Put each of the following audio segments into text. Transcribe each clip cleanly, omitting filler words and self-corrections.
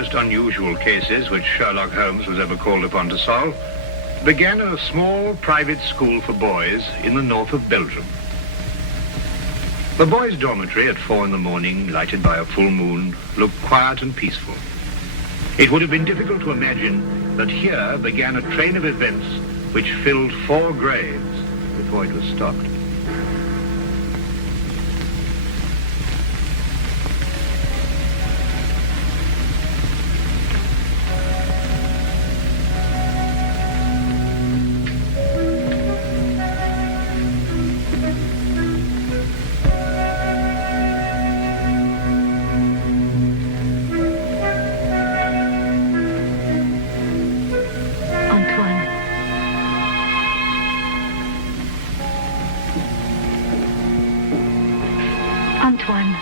most unusual cases which Sherlock Holmes was ever called upon to solve began in a small private school for boys in the north of Belgium. The boys' dormitory at 4 in the morning, lighted by a full moon, looked quiet and peaceful. It would have been difficult to imagine that here began a train of events which filled 4 graves before it was stopped. Antoine.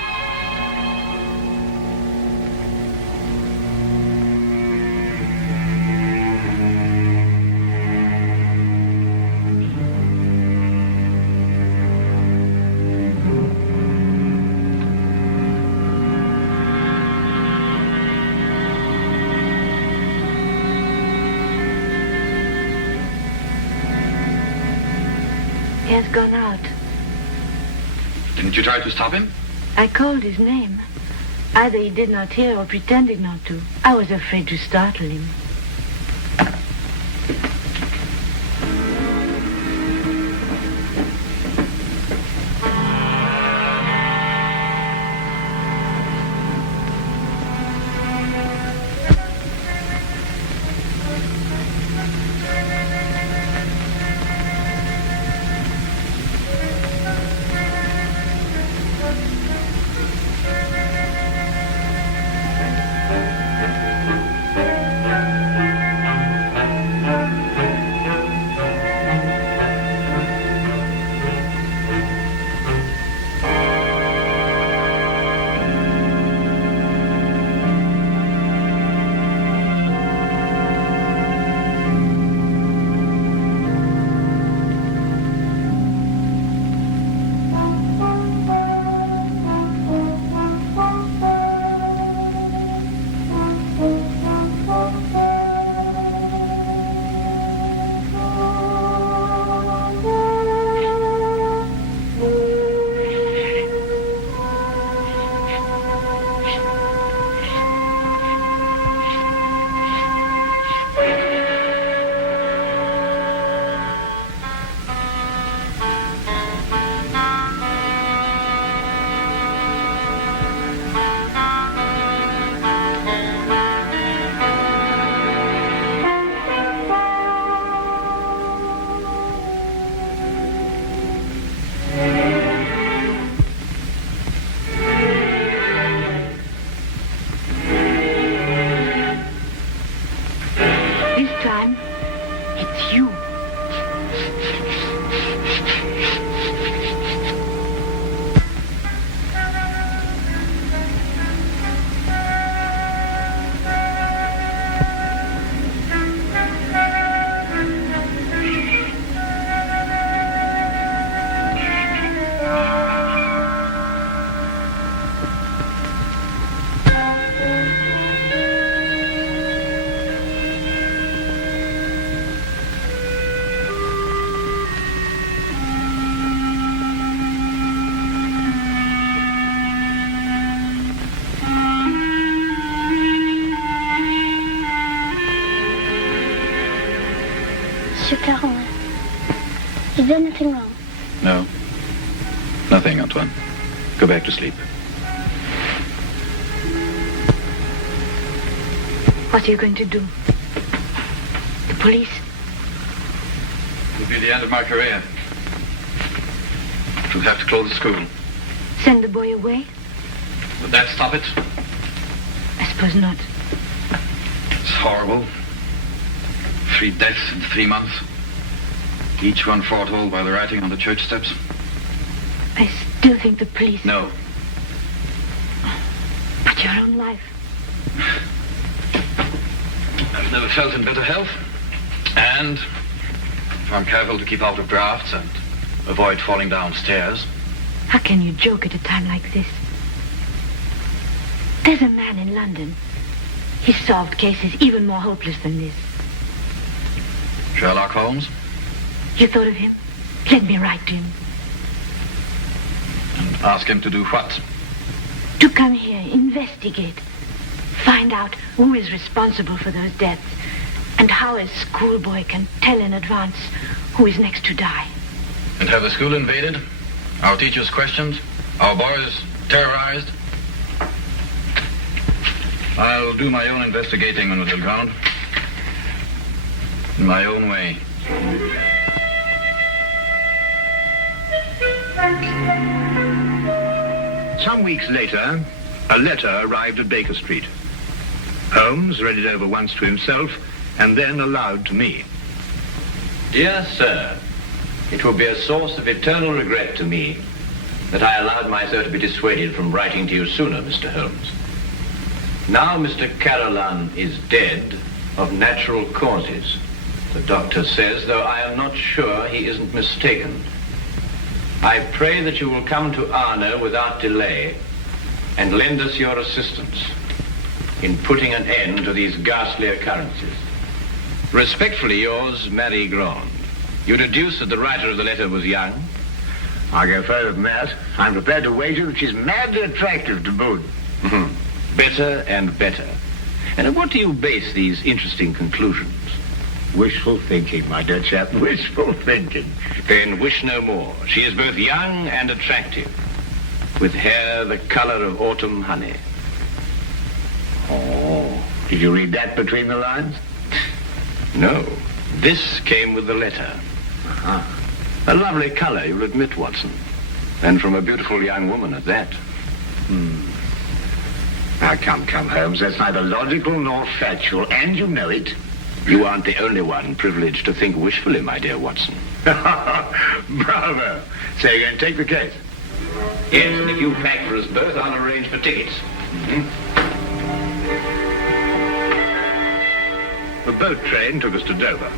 He has gone out. Didn't you try to stop him? I called his name. Either he did not hear or pretended not to. I was afraid to startle him. Is there nothing wrong? No. Nothing, Antoine. Go back to sleep. What are you going to do? The police? It will be the end of my career. We'll have to close the school. Send the boy away? Would that stop it? I suppose not. It's horrible. 3 deaths in 3 months. Each one foretold by the writing on the church steps. I still think the police... No. But your own life. I've never felt in better health. And if I'm careful to keep out of drafts and avoid falling downstairs. How can you joke at a time like this? There's a man in London. He solved cases even more hopeless than this. Sherlock Holmes? You thought of him? Let me write to him. And ask him to do what? To come here, investigate. Find out who is responsible for those deaths and how a schoolboy can tell in advance who is next to die. And have the school invaded? Our teachers questioned? Our boys terrorized? I'll do my own investigating, Mademoiselle Grande. In my own way. Some weeks later, a letter arrived at Baker Street. Holmes read it over once to himself and then aloud to me. Dear sir, it will be a source of eternal regret to me that I allowed myself to be dissuaded from writing to you sooner, Mr. Holmes. Now Mr. Carolan is dead of natural causes. The doctor says, though I am not sure he isn't mistaken. I pray that you will come to Arno without delay and lend us your assistance in putting an end to these ghastly occurrences. Respectfully yours, Mary Grande. You deduce that the writer of the letter was young? I'll go further than that. I'm prepared to wager that she's madly attractive to boot. Better and better. And on what do you base these interesting conclusions? Wishful thinking, my dear chap. Wishful thinking. Then wish no more. She is both young and attractive, with hair the color of autumn honey. Oh, did you read that between the lines? No. This came with the letter. A lovely color, you'll admit, Watson. And from a beautiful young woman at that. Now, come, Holmes. That's neither logical nor factual, and you know it. You aren't the only one privileged to think wishfully, my dear Watson. Bravo. So you're going to take the case? Yes, and if you pack for us both, I'll arrange for tickets. The boat train took us to Dover.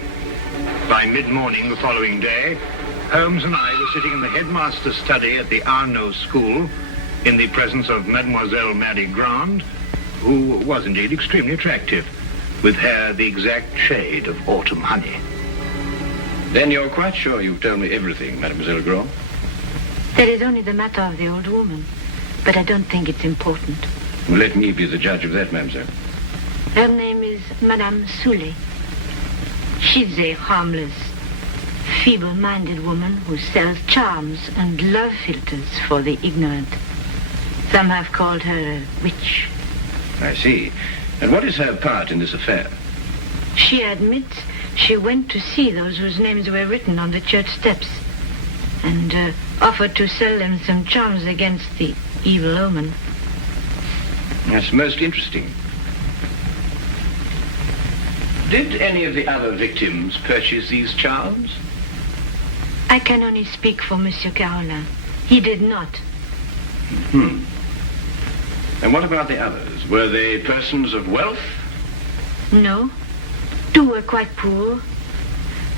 By mid-morning the following day, Holmes and I were sitting in the headmaster's study at the Arno School in the presence of Mademoiselle Mary Grande, who was indeed extremely attractive, with hair the exact shade of autumn honey. Then you're quite sure you've told me everything, Mademoiselle Grande? There is only the matter of the old woman, but I don't think it's important. Let me be the judge of that, mademoiselle. Her name is Madame Soulet. She's a harmless, feeble-minded woman who sells charms and love philters for the ignorant. Some have called her a witch. I see. And what is her part in this affair? She admits she went to see those whose names were written on the church steps and offered to sell them some charms against the evil omen. That's most interesting. Did any of the other victims purchase these charms? I can only speak for Monsieur Carolan. He did not. And what about the others? Were they persons of wealth? No. Two were quite poor.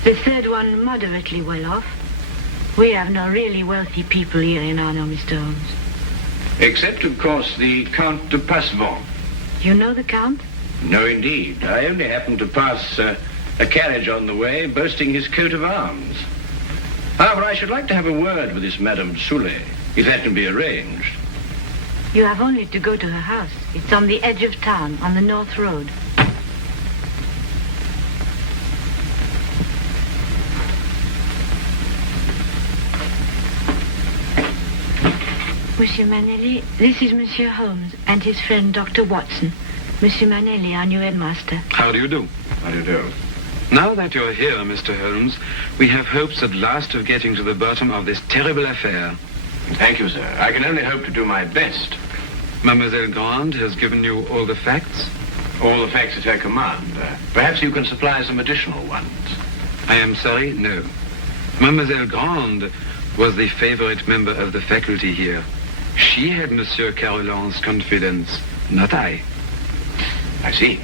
The third one moderately well off. We have no really wealthy people here in Arno, Mr. Holmes. Except, of course, the Count de Passevant. You know the Count? No, indeed. I only happened to pass a carriage on the way boasting his coat of arms. However, I should like to have a word with this Madame Soulet, if that can be arranged. You have only to go to her house. It's on the edge of town, on the North Road. Monsieur Manelli, this is Monsieur Holmes and his friend Dr. Watson. Monsieur Manelli, our new headmaster. How do you do? How do you do? Now that you're here, Mr. Holmes, we have hopes at last of getting to the bottom of this terrible affair. Thank you, sir. I can only hope to do my best. Mademoiselle Grande has given you all the facts? All the facts at her command. Perhaps you can supply some additional ones. I am sorry, no. Mademoiselle Grande was the favorite member of the faculty here. She had Monsieur Carolan's confidence, not I. I see.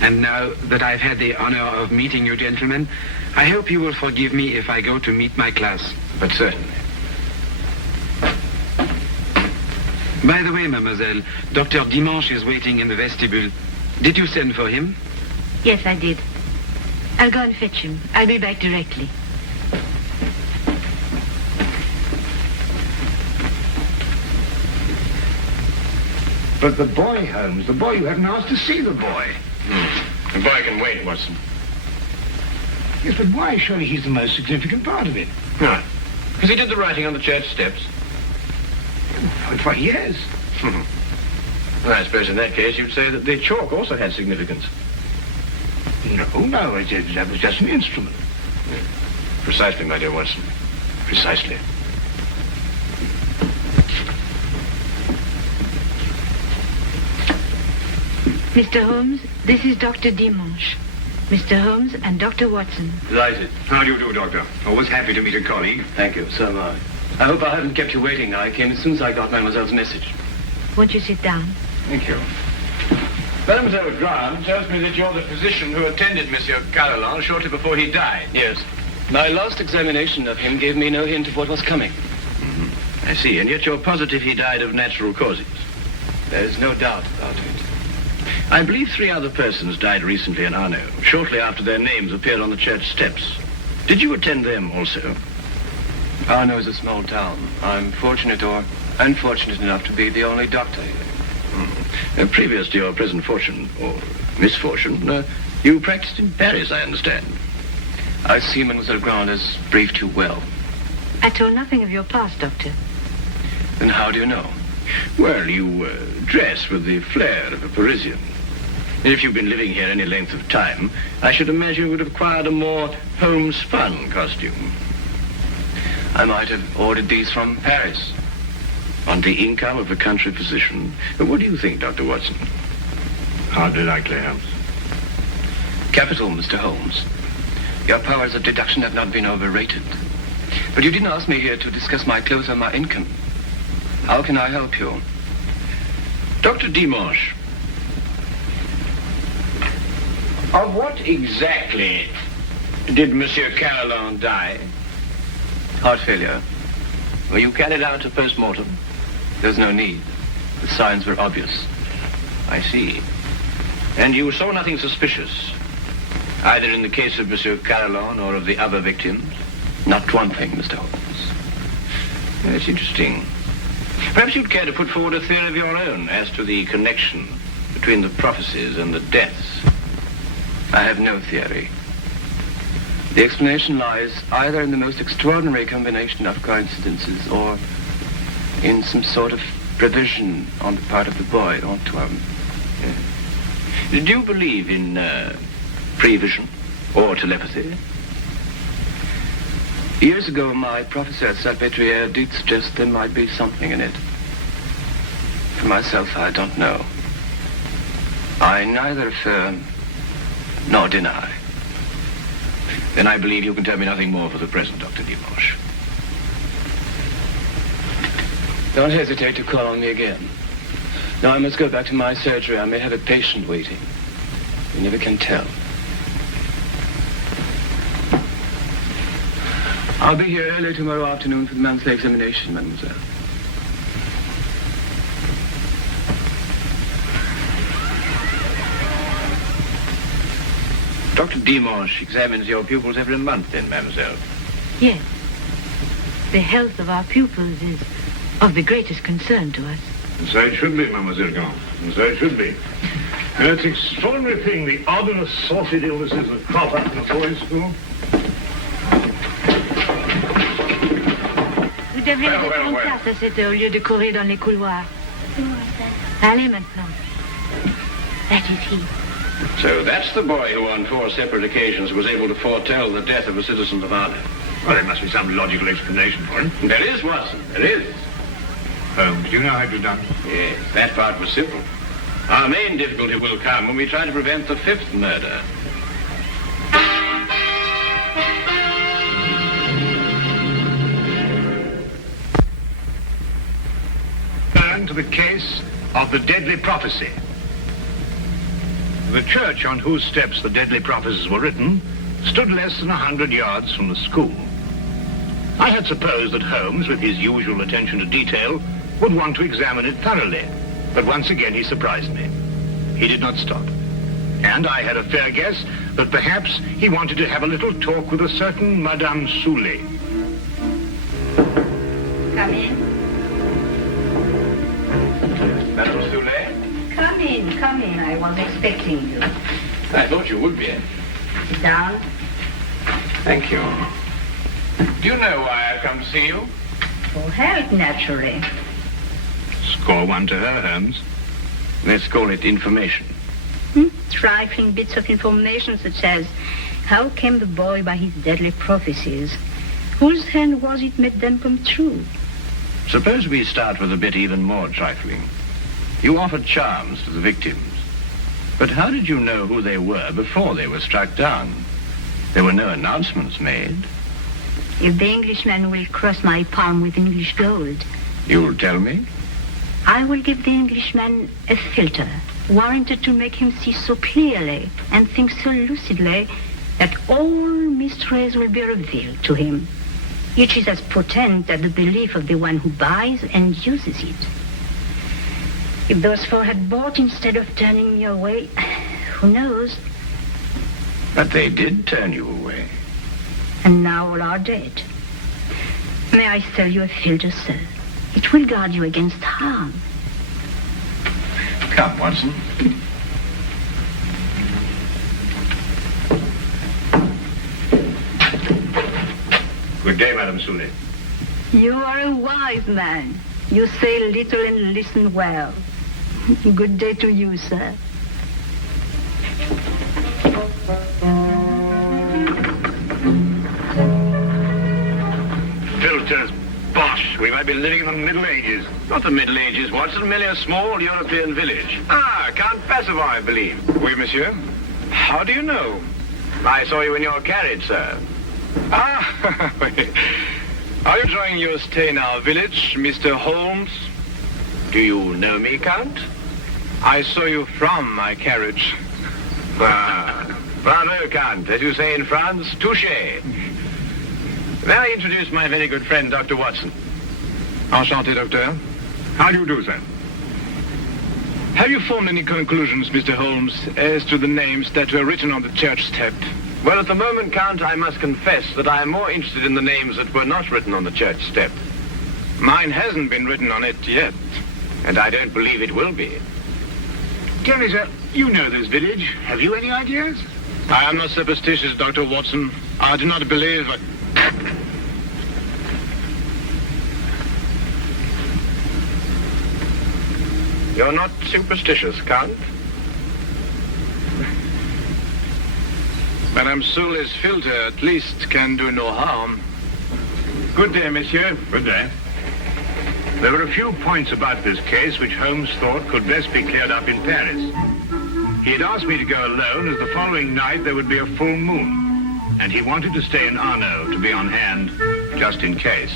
And now that I've had the honor of meeting you gentlemen, I hope you will forgive me if I go to meet my class. But certainly. By the way, mademoiselle, Dr. Dimanche is waiting in the vestibule. Did you send for him? Yes, I did. I'll go and fetch him. I'll be back directly. But the boy, Holmes, the boy, you haven't asked to see the boy. The boy can wait, Watson. Yes, but why? Surely he's the most significant part of it. No. Because he did the writing on the church steps. But why, yes. Well, I suppose in that case you'd say that the chalk also had significance. No, that was just an instrument. Precisely, my dear Watson. Precisely. Mr. Holmes, this is Dr. Dimanche. Mr. Holmes and Dr. Watson. Delighted. How do you do, Doctor? Always happy to meet a colleague. Thank you, so am I. I hope I haven't kept you waiting. I came as soon as I got Mademoiselle's message. Won't you sit down? Thank you. Mademoiselle Graham tells me that you're the physician who attended Monsieur Carolan shortly before he died. Yes. My last examination of him gave me no hint of what was coming. Mm-hmm. I see, and yet you're positive he died of natural causes. There's no doubt about it. I believe 3 other persons died recently in Arno, shortly after their names appeared on the church steps. Did you attend them also? Arno is a small town. I'm fortunate or unfortunate enough to be the only doctor here. Previous to your present fortune, or misfortune, you practiced in Paris, I understand. I see Mademoiselle Grand has briefed you well. I told nothing of your past, Doctor. Then how do you know? Well, you dress with the flair of a Parisian. If you've been living here any length of time, I should imagine you would have acquired a more homespun costume. I might have ordered these from Paris. On the income of a country physician. What do you think, Dr. Watson? Hardly likely, Holmes. Capital, Mr. Holmes. Your powers of deduction have not been overrated. But you didn't ask me here to discuss my clothes or my income. How can I help you? Dr. Dimanche, of what exactly did Monsieur Carolan die? Heart failure. Were you carried out a post-mortem? There's no need. The signs were obvious. I see. And you saw nothing suspicious, either in the case of Monsieur Carolan or of the other victims? Not one thing, Mr. Holmes. That's interesting. Perhaps you'd care to put forward a theory of your own as to the connection between the prophecies and the deaths. I have no theory. The explanation lies either in the most extraordinary combination of coincidences or in some sort of prevision on the part of the boy, Anton. Do you believe in prevision or telepathy? Years ago, my professor at Salpêtrière did suggest there might be something in it. For myself, I don't know. I neither affirm nor deny. Then I believe you can tell me nothing more for the present, Dr. Dimanche. Don't hesitate to call on me again. Now I must go back to my surgery. I may have a patient waiting. You never can tell. I'll be here early tomorrow afternoon for the monthly examination, mademoiselle. Dr. Dimanche examines your pupils every month, then, mademoiselle? Yes. The health of our pupils is of the greatest concern to us. And so it should be, Mademoiselle Gant. And so it should be. And it's an extraordinary thing, the odd and assorted illnesses that crop up in a boys' school. Vous devriez vous être en place à cette heure au lieu de courir dans les couloirs. Allez maintenant. That is he. So that's the boy who on 4 separate occasions was able to foretell the death of a citizen of Arno. Well, there must be some logical explanation for it. There is, Watson. There is. Holmes, do you know how it was done? Yes, that part was simple. Our main difficulty will come when we try to prevent the 5th murder. Turn to the case of the deadly prophecy. The church on whose steps the deadly prophecies were written stood less than 100 yards from the school. I had supposed that Holmes, with his usual attention to detail, would want to examine it thoroughly, but once again he surprised me. He did not stop. And I had a fair guess that perhaps he wanted to have a little talk with a certain Madame Soulet. Come in. Madame Soulet? Come in. I was expecting you. I thought you would be. Sit down. Thank you. Do you know why I've come to see you? For help, naturally. Score one to her, Holmes. Let's call it information. Trifling bits of information such as how came the boy by his deadly prophecies? Whose hand was it made them come true? Suppose we start with a bit even more trifling. You offered charms to the victims. But how did you know who they were before they were struck down? There were no announcements made. If the Englishman will cross my palm with English gold, You'll tell me? I will give the Englishman a filter, warranted to make him see so clearly and think so lucidly that all mysteries will be revealed to him. Each is as potent as the belief of the one who buys and uses it. If those four had bought instead of turning me away, who knows? But they did turn you away. And now all are dead. May I sell you a filter, sir? It will guard you against harm. Come, Watson. Good day, Madame Soulet. You are a wise man. You say little and listen well. Good day to you, sir. Filters, bosh. We might be living in the Middle Ages. Not the Middle Ages, Watson. Merely a small European village. Ah, Count Passivar, I believe. Oui, monsieur. How do you know? I saw you in your carriage, sir. Ah, are you enjoying your stay in our village, Mr. Holmes? Do you know me, Count? I saw you from my carriage. Ah, bravo, Count. As you say in France, touché. May I introduce my very good friend, Dr. Watson? Enchanté, doctor. How do you do, sir? Have you formed any conclusions, Mr. Holmes, as to the names that were written on the church step? Well, at the moment, Count, I must confess that I am more interested in the names that were not written on the church step. Mine hasn't been written on it yet. And I don't believe it will be. Tell me, sir, you know this village. Have you any ideas? I am not superstitious, Dr. Watson. I do not believe... You're not superstitious, Count? Madame Soulet's filter at least can do no harm. Good day, monsieur. Good day. There were a few points about this case which Holmes thought could best be cleared up in Paris. He had asked me to go alone as the following night there would be a full moon, and he wanted to stay in Arno to be on hand just in case.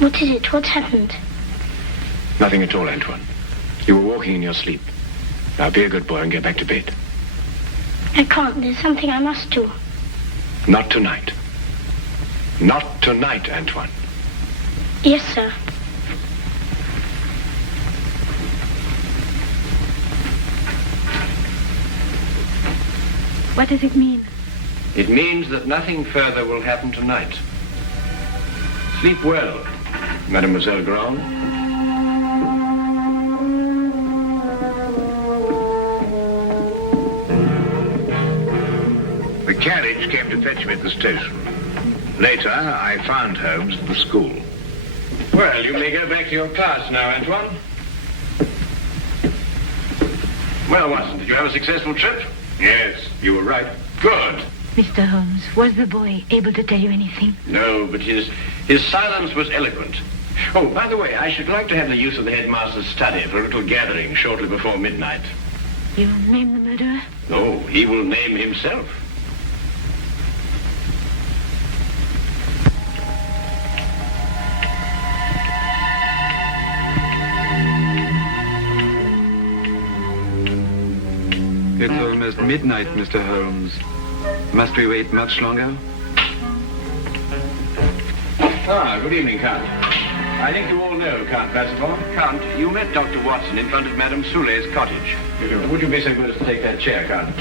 What is it? What's happened? Nothing at all, Antoine. You were walking in your sleep. Now be a good boy and get back to bed. I can't. There's something I must do. Not tonight. Not tonight, Antoine. Yes, sir. What does it mean? It means that nothing further will happen tonight. Sleep well, Mademoiselle Grand. The carriage came to fetch me at the station. Later, I found Holmes at the school. Well, you may go back to your class now, Antoine. Well, Watson, did you have a successful trip? Yes, you were right. Good. Mr. Holmes, was the boy able to tell you anything? No, but his silence was eloquent. Oh, by the way, I should like to have the use of the headmaster's study for a little gathering shortly before midnight. You name the murderer? Oh, he will name himself. It's almost midnight, Mr. Holmes. Must we wait much longer? Good evening, Count. I think you all know Count Basibor. Count, you met Dr. Watson in front of Madame Soulet's cottage. Would you be so good as to take that chair, Count?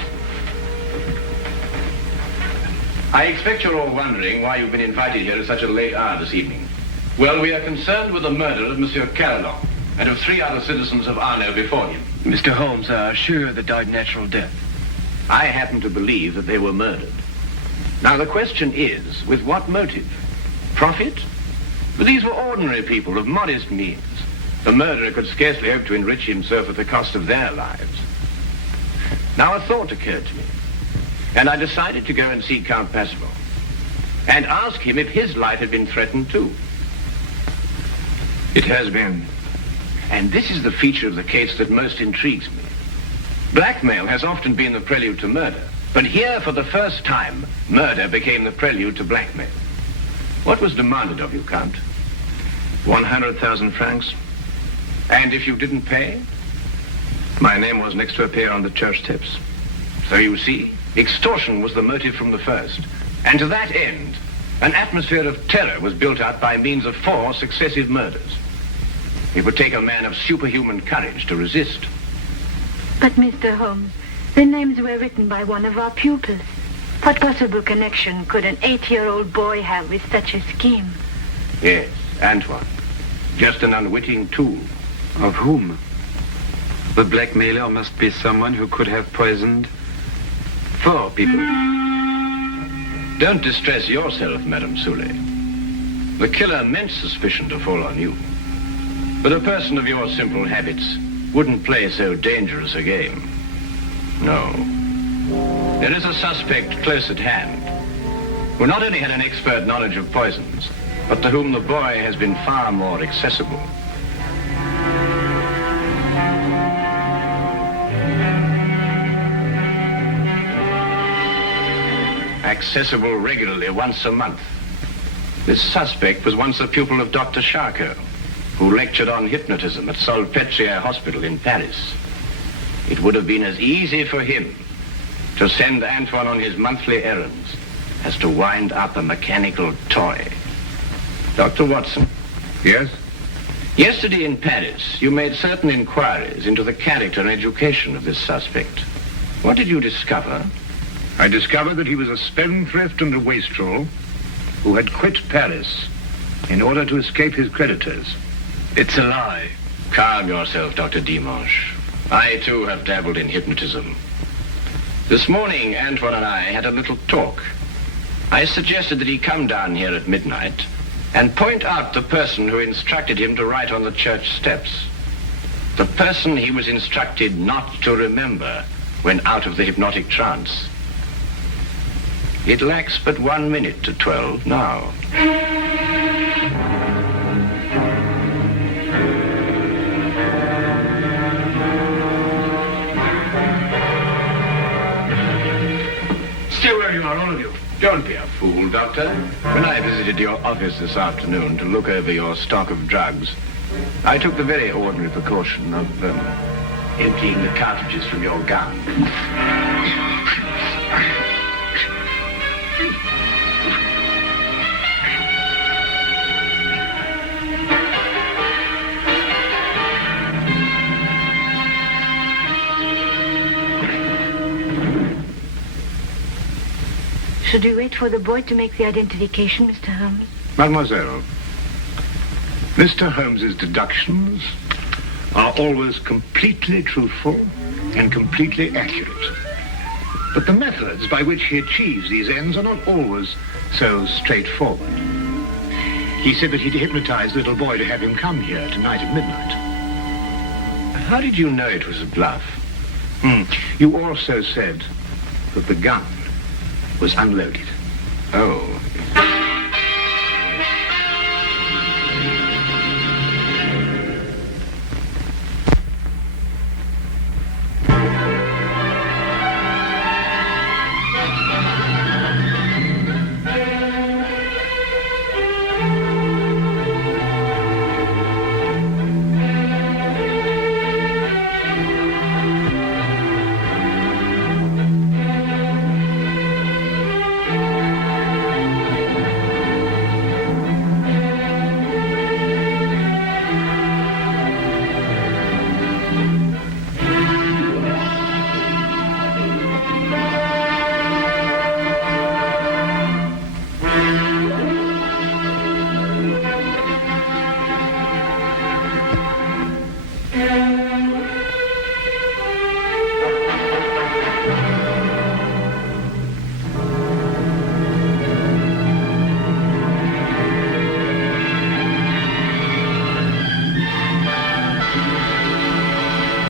I expect you're all wondering why you've been invited here at such a late hour this evening. Well, we are concerned with the murder of Monsieur Carolan and of 3 other citizens of Arno before him. Mr. Holmes are sure they died natural death. I happen to believe that they were murdered. Now, the question is, with what motive? Profit? But these were ordinary people of modest means. The murderer could scarcely hope to enrich himself at the cost of their lives. Now, a thought occurred to me, and I decided to go and see Count Basibor and ask him if his life had been threatened too. It has been. And this is the feature of the case that most intrigues me. Blackmail has often been the prelude to murder, but here, for the first time, murder became the prelude to blackmail. What was demanded of you, Count? 100,000 francs. And if you didn't pay? My name was next to appear on the church steps. So you see, extortion was the motive from the first. And to that end, an atmosphere of terror was built up by means of 4 successive murders. It would take a man of superhuman courage to resist. But, Mr. Holmes, the names were written by one of our pupils. What possible connection could an 8-year-old boy have with such a scheme? Yes, Anton. Just an unwitting tool. Of whom? The blackmailer must be someone who could have poisoned 4 people. Don't distress yourself, Madame Soulet. The killer meant suspicion to fall on you. But a person of your simple habits wouldn't play so dangerous a game. No. There is a suspect close at hand, who not only had an expert knowledge of poisons, but to whom the boy has been far more accessible. Accessible regularly once a month. This suspect was once a pupil of Dr. Charcot, who lectured on hypnotism at Salpêtrière Hospital in Paris. It would have been as easy for him to send Antoine on his monthly errands as to wind up a mechanical toy. Dr. Watson. Yes? Yesterday in Paris, you made certain inquiries into the character and education of this suspect. What did you discover? I discovered that he was a spendthrift and a wastrel who had quit Paris in order to escape his creditors. It's a lie. Calm yourself, Dr. Dimanche. I, too, have dabbled in hypnotism. This morning, Antoine and I had a little talk. I suggested that he come down here at midnight and point out the person who instructed him to write on the church steps. The person he was instructed not to remember when out of the hypnotic trance. It lacks but 1 minute to 12 now. Stay where you are, all of you. Don't be a fool, Doctor. When I visited your office this afternoon to look over your stock of drugs, I took the very ordinary precaution of emptying the cartridges from your gun. Should we wait for the boy to make the identification, Mr. Holmes? Mademoiselle, Mr. Holmes's deductions are always completely truthful and completely accurate. But the methods by which he achieves these ends are not always so straightforward. He said that he'd hypnotized the little boy to have him come here tonight at midnight. How did you know it was a bluff? You also said that the gun was unloaded. Oh.